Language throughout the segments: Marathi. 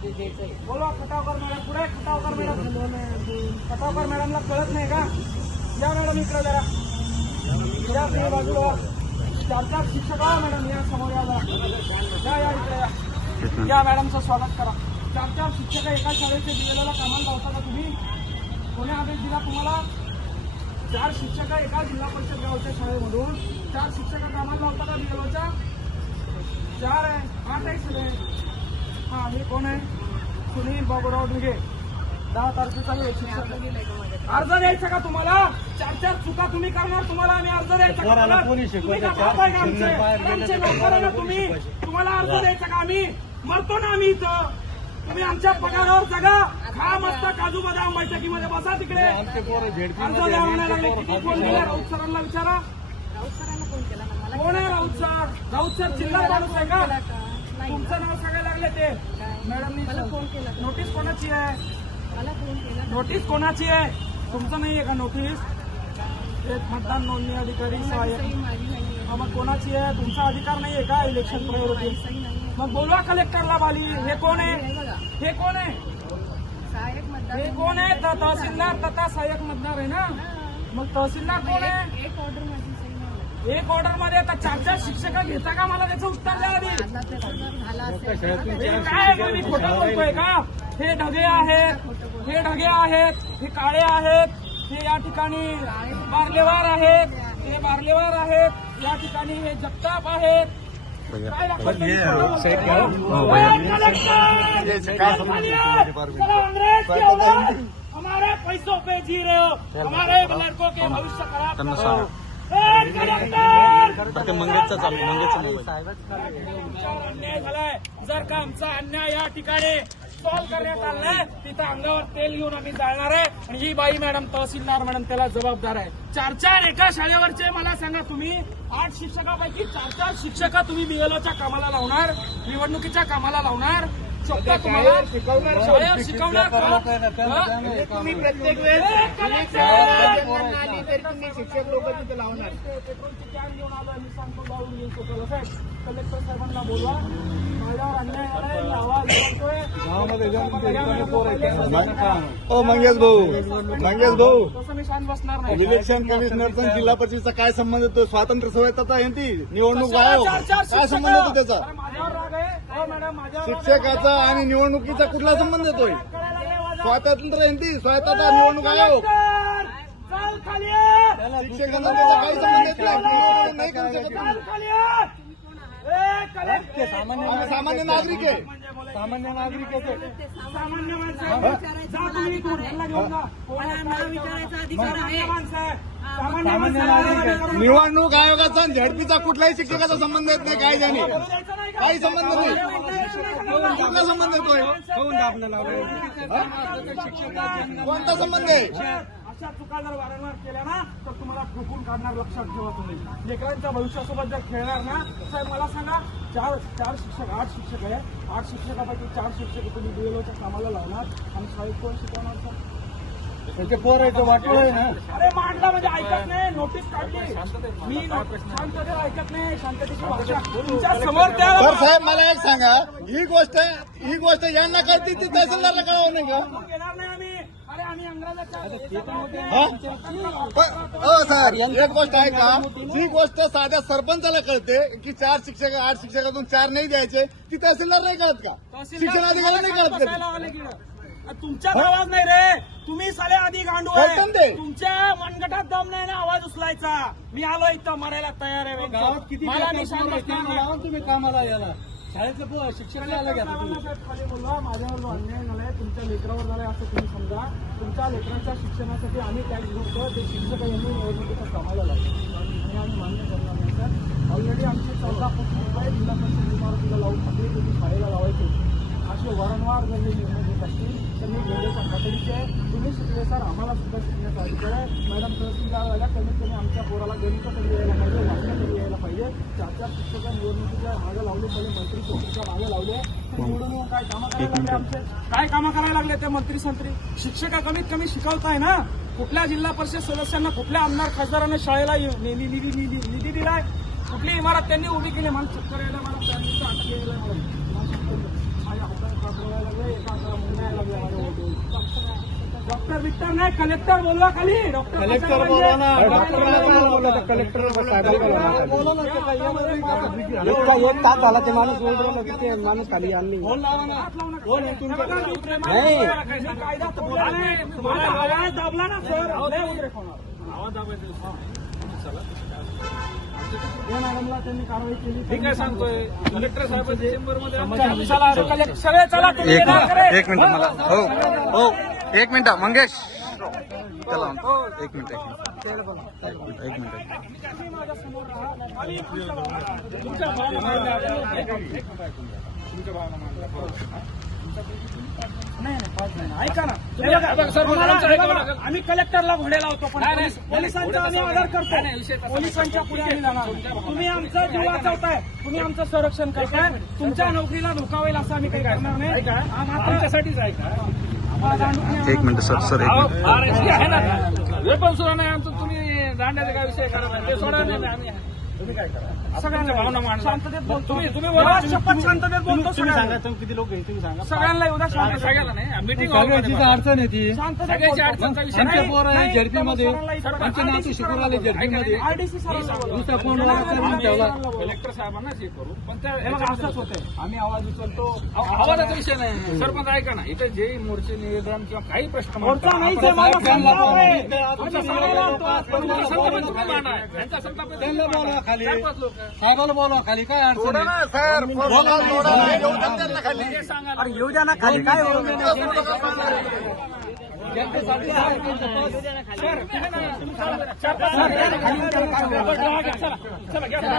बोला खटावकर मॅडम, पुढे खटावकर मॅडम. खटावकर मॅडमला कळत नाही का? या मॅडम इकडे जरा या, तुम्ही बाजूला. 4-4 शिक्षक आहो मॅडम, या समोर या जरा. या इकडे या मॅडमचं स्वागत करा. 4-4 शिक्षक एका शाळेचे दिलेल्याला कामाला लावता का तुम्ही? कोणी आदेश दिला तुम्हाला? 4 शिक्षक एका जिल्हा परिषद गावच्या शाळेमधून 4 शिक्षक कामाला लावता का बीएलओच्या? 4 आहे, 8 आहे सगळे. हा, हे कोण आहे? सुनील बाबूराव ढुगे. 10 तारखेचा शिक्षक. अर्ज द्यायचा का तुम्हाला? 4-4 चुका तुम्ही करणार, तुम्हाला आम्ही अर्ज द्यायचा का? तुम्ही का बाप आहे का आमचे नोकर आहे ना तुम्ही? तुम्हाला अर्ज द्यायचा का? आम्ही मरतो ना आम्ही इथं. तुम्ही आमच्या पगारावर जगा, खा मस्त काजू बदाम, बैठकीमध्ये बसा तिकडे. अर्ज द्या म्हणायला लागले. किती फोन केला? राऊत सरांना विचारा. कोण आहे राऊत सर? राऊत सर जिल्हा माणूस आहे का? तुमचं नाव सांगायला लागले ते मॅडमनी. नोटीस कोणाची आहे? नोटीस कोणाची आहे? तुमचं नाहीये का नोटीस? एक मतदान नोंदणी अधिकारी सहाय्यक. मग कोणाची आहे? तुमचा अधिकार नाहीये का इलेक्शन प्रायोरिटी? मग बोलवा कलेक्टरला बाली. हे कोण आहे? हे कोण आहे? हे कोण आहे? तहसीलदार तथा सहाय्यक मतदार आहे ना? मग तहसीलदार कोण आहे? एक ऑर्डर मध्ये आता 4-4 शिक्षक घेता का? मला त्याचं उत्तर द्या आधी. काय मी खोटं बोलतोय का? हे ढगे आहेत, हे ढगे आहेत, हे काळे आहेत, हे या ठिकाणी बारलेवार आहेत, हे बारलेवार आहेत, या ठिकाणी हे जगताप आहेत. हमारे पैसों पे जी रहे हो, हमारे लड़कों के भविष्य खराब करो. मंगेशचा चालू मंगेशचा मोबाईल. अन्याय झालाय. जर का आमचा अन्याय या ठिकाणी सॉल्व्ह करण्यात आलाय, तिथं अंगावर तेल घेऊन आम्ही जाणार आहे. आणि ही बाई मॅडम तहसीलदार मॅडम त्याला जबाबदार आहे. 4-4 एका शाळेवरचे मला सांगा, तुम्ही 8 शिक्षकापैकी 4-4 शिक्षक तुम्ही बीएलओच्या कामाला लावणार, निवडणुकीच्या कामाला लावणार. चौका तुम्हाला शाळेवर शिकवणार का? तुम्ही प्रत्येक वेळेस शिक्षक लोक तिथे लावणार. पेट्रोलची कॅन घेऊन आलो, मी सांगतो जाऊन घेऊन स्वतःला. साहेब कलेक्टर साहेबांना बोलवा, माझ्यावर अन्याय झालाय, मी आवाज करतोय. मंगेश भाऊ, तसं मी शांत बसणार नाही. इलेक्शन कमिशनरचा जिल्हा परिषदचा काय संबंध येतो? स्वातंत्र्य सवयता यांची निवडणूक आयोग काय संबंध येतो त्याचा? माझ्यावर राग आहे. हो मॅडम, माझ्यावर शिक्षकाचा आणि निवडणुकीचा कुठला संबंध येतोय? स्वातंत्र्य यांची स्वायत्तता निवडणूक आयोग. चाल खाली शिक्षकांचा त्याचा काही संबंध येत नाही करू शकत. सामान्य नागरिक आहे. सामान्य नागरिक आहे. सामान्य माणसं जा तुम्ही कोर्टाला घेऊन जा. सामान्य माणसं आहे. सामान्य नागरिक. निवडणूक आयोगाचा आणि झडपीचा कुठलाही शिक्षकाचा संबंध येत नाही कायद्याने. काही संबंध नाही. कुठला संबंध येतोय? कोणता संबंध आहे? अशा चुका जर वारंवार केल्या ना, तर तुम्हाला ठोकून काढणार. लक्षात ठेवा तुम्ही. लेकरांच्या भविष्यासोबत जर खेळणार ना, साहेब मला सांगा, 4 शिक्षक 8 शिक्षक आहे. 8 शिक्षकापैकी 4 शिक्षक तुम्ही बीएलओच्या कामाला लावणार आणि शाळेत कोण शिकवणार? सर त्याचे पोरायचं वाटलं आहे ना. अरे मांडला म्हणजे ऐकत नाही. नोटीस काढली मी. शांततेत ऐकत नाही. शांततेची भाषा तुमच्या समोर त्या. तर साहेब मला एक सांगा, ही गोष्ट यांना कळती ती तहसीलदारला कळवं नाही का? घेणार नाही आम्ही. अरे आम्ही इंग्रजाच्या सर एक गोष्ट आहे का, जी गोष्ट साध्या सरपंचाला कळते की 4 शिक्षक 8 शिक्षकातून 4 नाही द्यायचे, ती तहसीलदार नाही कळत का? शिक्षण अधिकारी नाही कळत का? तुमच्यात आवाज नाही रे. तुम्ही साले आधी गांडू आहे. ते तुमच्या मनगटात दम नाही ना आवाज उचलायचा. मी आलो इथं मरायला तयार आहे. गावात किती मला निशाण बसणार नाही. तुम्ही कामाला याला शाळेचं शिक्षण आलं घ्या. खाली बोलवा. माझ्यावर जो अन्याय झालाय, तुमच्या लेकरावर झालाय असं तुम्ही समजा. तुमच्या लेकरांच्या शिक्षणासाठी आम्ही टॅक्स भरतो. ते शिक्षक यांनी निवडणुकीच्या कामाला लावतो आणि आम्ही मान्य करणार नाही. सर ऑलरेडी आमचे 14 कोटी रुपये जिल्हा परिषद इमारतीला लावून टाकले. तुम्ही शाळेला लावायचे असे वारंवार जर हे निर्णय घेत असतील तर मी घेण्याच्या खात्रीचे आहे. तुम्ही शिकले सर, आम्हाला सुद्धा शिकण्याचा अधिकार आहे. मॅडम तहसीलदार झाल्या, कमीत कमी आमच्या पोराला गणित तरी यायला पाहिजे, वाचन तरी यायला पाहिजे. 4-4 शिक्षक निवडणुकीच्या मागे लावले, पहिले मंत्री संत्रीच्या मागे लावले. निवडून येऊन काय कामं करायला लागले? आमचे काय कामं करायला लागले ते मंत्री संत्री? शिक्षक कमीत कमी शिकवताय ना. कुठल्या जिल्हा परिषद सदस्यांना, कुठल्या आमदार खासदारांना शाळेला निधी दिलाय? कुठली इमारत त्यांनी उभी केली? मला चक्कर यायला, मला त्या दिवशी अटक यायला, माझ्या हातात लागले. विक्टर नाही, कलेक्टर बोलवा खाली. डॉक्टर कलेक्टर बोलवा ना. कलेक्टर एक तास झाला ते माणूस बोल राहिला की ते माणूस खाली आणली. फोन लावा ना. फोन आहे तुमच्या कायदा तुम्हाला आवाज दाबला ना सर, आवाज दाबायचा. या मॅडमला त्यांनी कारवाई केली. मी काय सांगतोय, कलेक्टर साहेब चेंबरमध्ये चला सगळे चला तुम्ही येणार करे. एक मिनिट मला हो हो एक मिनिट मंगेश चला एक मिनिट ऐका ना, आम्ही कलेक्टरला घोडे लावतो पण पोलिसांचा आम्ही आदर करतो. पोलिसांच्या पुढे आम्ही जाणार. तुम्ही आमचा जीव वाचवताय, तुम्ही आमचं संरक्षण करताय. तुमच्या नोकरीला धोका होईल असं आम्ही काही करणार नाही. आमच्यासाठीच आहे का? एक मिनिट सर एक मिनिट आहे ना, वेपन सुद्धा नाही आमचं. तुम्ही दांड्याचा काय विषय करा ना, ते सोडा नाही. आम्ही तुम्ही काय करा, सगळ्यांच्या भावना मांडा. शांततेत बोलतो. तुम्ही बोला, शपथ शांततेत बोलतो. तुम्ही सगळ्यांना. सांगा तुम्ही किती लोक आहे तुम्ही सांगा. सगळ्यांना उद्या शांत सगळ्याला नाही मीटिंग अडचण आहे ती. सगळ्याची अडचणचा विषय आमच्या नाही. पोर आहे झेडपीमध्ये, आमचे नातू शिकून आले झेडपीमध्ये. आरडीसी सरांना बोलवा. नुसता फोनवर करून ठेवला. कलेक्टर साहेबांनाच हे करू, पण त्या हे बघा, असंच होतंय. आम्ही आवाज उचलतो. आवाजाचा विषय नाही. सरपंच ऐका ना, इथे जे मोर्चे निवेदन किंवा काही प्रश्न मोर्चा नाही, जे मला संताप आहे. आमच्या सगळ्यांना आणतो आज. त्यांचा संताप त्यांना बोलवा खाली, 4-5 लोक साहेबाला बोलवा खाली. काय अडचण थोडं आहे? ना सर बोला थोडं येऊ द्या त्यांना खाली. अरे येऊ द्या ना खाली. काय होऊ द्या ना. जनतेसाठी आहे त्यांचं पद.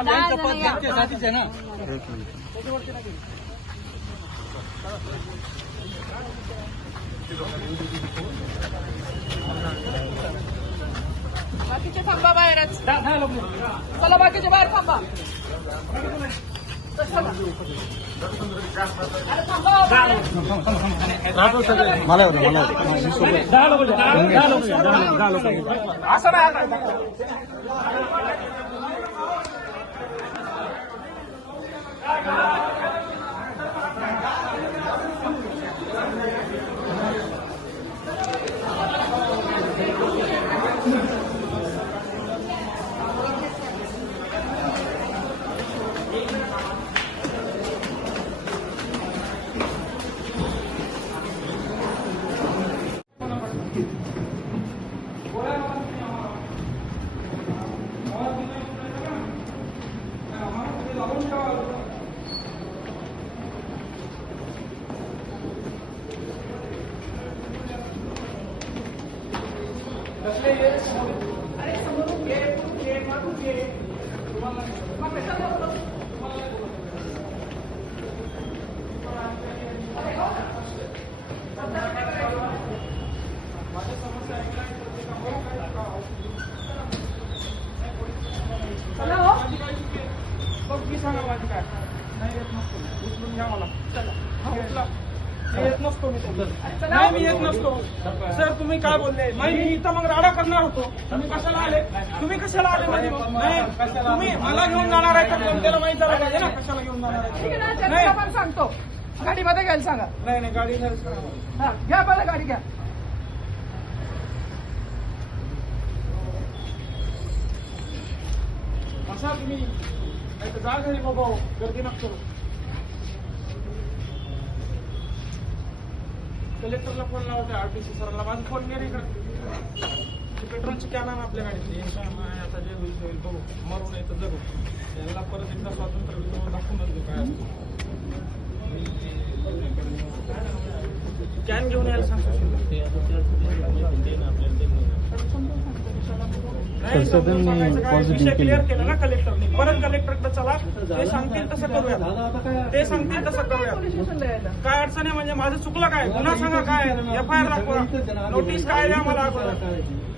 त्यांचं पद जनतेसाठीच आहे ना. एक मिनिट बाकीचे थांबा बाहेरच. चला बाकीचे बाहेर थांबा. अरे थांबा. मला असं नाही. सांगा माझी काय नाही येत नसतो. उचलून घ्या मला. उचला. येत नसतो मी. नाही मी येत नसतो. सर तुम्ही काय बोलले? नाही मी इथं मग राडा करणार होतो. तुम्ही कशाला आले? तुम्ही कशाला आले मध्ये? नाही तुम्ही मला घेऊन जाणार आहे तर जनतेला माहित झालं पाहिजे ना कशाला घेऊन जाणार ठीक आहे ना, आहे. जनतेला पण सांगतो. गाडीमध्ये घ्यायला सांगा. नाही गाडी घ्यायला. हा, घ्या मला गाडी घ्या. असा तुम्ही नाही तर जा घरी बाबा, गर्दी नका करू. कलेक्टरला फोन लावते, आरटीसी सरांना. माझा फोन नाही इकडे. पेट्रोलची कॅन आणा आपल्या गाडीची. आता जे होईल ते होईल, बघू. मरू नाही तर जगू. यांना परत एकदा स्वातंत्र्य दाखवूनच देऊ काय असतं. कॅन घेऊन यायला सांगतो. विषय क्लिअर केला ना कलेक्टरने. परत कलेक्टरकडे चला, ते सांगतील तसं करूया. ते सांगतील तसं करूया. पोलीस स्टेशनला यायला. काय अडचण आहे म्हणजे माझं चुकलं काय? गुन्हा सांगा काय? FIR दाखवा, नोटीस काय द्या मला अगोदर.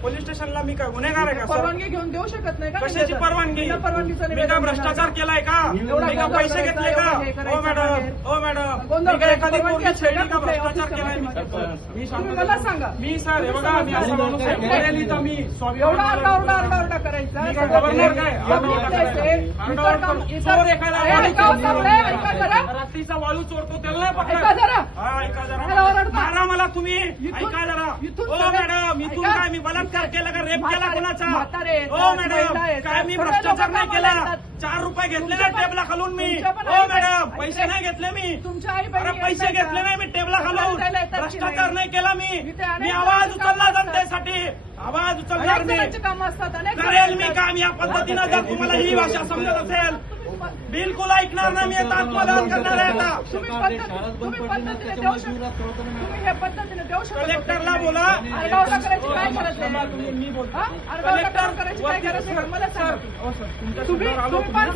पोलीस स्टेशनला मी काय गुन्हेगार आहे का सर? परवानगी घेऊन देऊ शकत नाही का? कशाची परवानगी? बिना परवानगीचं मी निवेदन काय देणार भ्रष्टाचार का? केलाय का? एवढा मी का गोंधळ पैसे करायचा, घेतले का? एवढं हे करायचं ओ मॅडम, बाहेर. ओ मॅडम, गोंधळ मी काय एखादी करायचा, पोरगी परवानगी छेडली का? कुठल्या भ्रष्टाचार ऑफिसच्या केलाय मी? पाठीमागे? मी तुम्ही सांगतो मला सांगा. मी सर हे बघा मी असा माणूस आहे. बोलेल इथं मी एवढा स्वाभिमान आरडा करायचा. मी काय गव्हर्नर काय? पब्लिक प्लेस आहे. इतर काम- चोर एखादा अरे, ऐका हो, साबळे, ऐका जरा. रात्रीचा वाळू चोरतो त्याला नाही ऐका पकडत. जरा. हा ऐका काय जरा. ओरडता? मारा मला तुम्ही इथून- ऐका जरा इथून हो सगळे- मॅडम इथून ऐका. काय मी बलात्कार केला का रेप केला म्हातारे- कोणाचा म्हातारे हो येतात, मॅडम महिला येतात, काय मी सगळे भ्रष्टाचार लोकं नाही कामाला केला येतात. 4 रुपये घेतले तुमच्या ना पण- टेबला खालून मी तुमच्या पण हो आई मॅडम बहिणी- पैसे नाही घेतले मी तुमच्या आई अरे पैसे घेतले नाही मी टेबला खालून द्यायला येतात की भ्रष्टाचार नाही? नाही केला मी इथे अनेक मी आवाज जणांची उचलला कामं असतात. जनतेसाठी आवाज उचलणार अनेक मी जणांची कामं असतात अनेक करेल मी जणांची- काम या पद्धतीनं जर तुम्हाला ही भाषा समजत असेल बिलकुल ऐकणार नाही मी आता आत्मदान करणार आहे आता तुम्ही पद्धतीने देऊ शकता तुम्ही हे पद्धतीने देऊ शकता कलेक्टरला बोला आरडाओरडा करायची काय गरज आहे मी बोलतो हा? आरडाओरडा करायची काय गरज आहे मला सांगा तुम्ही पण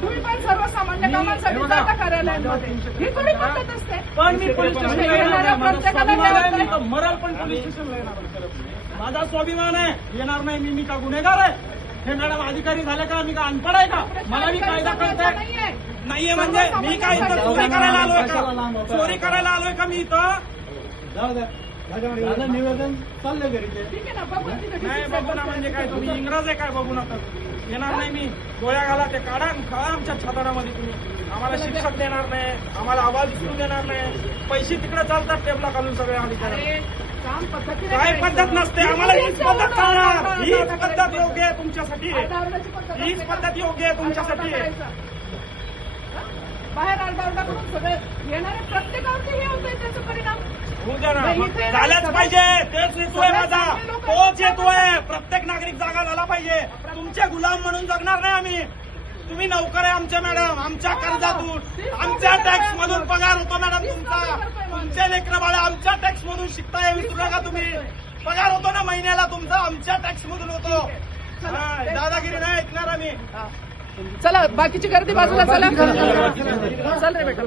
तुम्ही पण सर्वसामान्य कामांसाठी जाता कार्यालयांमध्ये ही थोडी पद्धत असते पण मी पोलीस येणाऱ्या स्टेशनला प्रत्येकाला न्याय आहे. मरल पण पोलीस स्टेशनला येणार माझा स्वाभिमान आहे येणार नाही मी का गुन्हेगार आहे हे मॅडम अधिकारी झाले का मी का अनपड आहे का मला मी कायदा कळतंय नाहीये. नाहीये म्हणजे मी काय इथं चोरी करायला आलोय का चोरी करायला आलोय का मी इथं निवेदन चाललंय घरी ते. ठीक आहे ना बघू तिथे नाही किती बघू ना म्हणजे काय तुम्ही इंग्रज आहे काय बघू नका येणार नाही मी गोळ्या घाला ते काढा आमच्या छाताडामध्ये तुम्ही आम्हाला शिक्षक देणार नाही आम्हाला आवाज उचलू देणार नाही पैसे तिकडे चालतात टेबला घालून सगळे अधिकारी अरे, काम पद्धतीने काय करायचं. पद्धत नसते आम्हाला हीच पद्धत कळणार ही पद्धत योग्य आहे तुमच्यासाठी आरडाओरडाची पद्धत असते हीच का? पद्धत योग्य आहे तुमच्यासाठी आरडाओरडा करायचा. बाहेर आरडाओरडा करून सगळे येणारे प्रत्येकावरती हे होतंय त्याचा परिणाम होऊ द्या ना नाही, मग इथे झाल्याच सगळे- पाहिजे तेच हेतू आहे माझा सगळे लोक- तोच हेतू आहे प्रत्येक नागरिक जागा झाला पाहिजे तुमचे गुलाम म्हणून जगणार नाही आम्ही तुम्ही नौकर आहे आमच्या मॅडम आमच्या कर्जातून आमच्या टॅक्स मधून पगार होतो मॅडम तुमचा तुमचे लेकरं बाळा आमच्या टॅक्स मधून शिकताय विसरू नका तुम्ही पगार होतो ना महिन्याला तुमचा आमच्या टॅक्स मधून होतो हा, दादागिरी नाही ऐकणार आम्ही चला बाकीची गर्दी बाजूला चला चल रे बेटा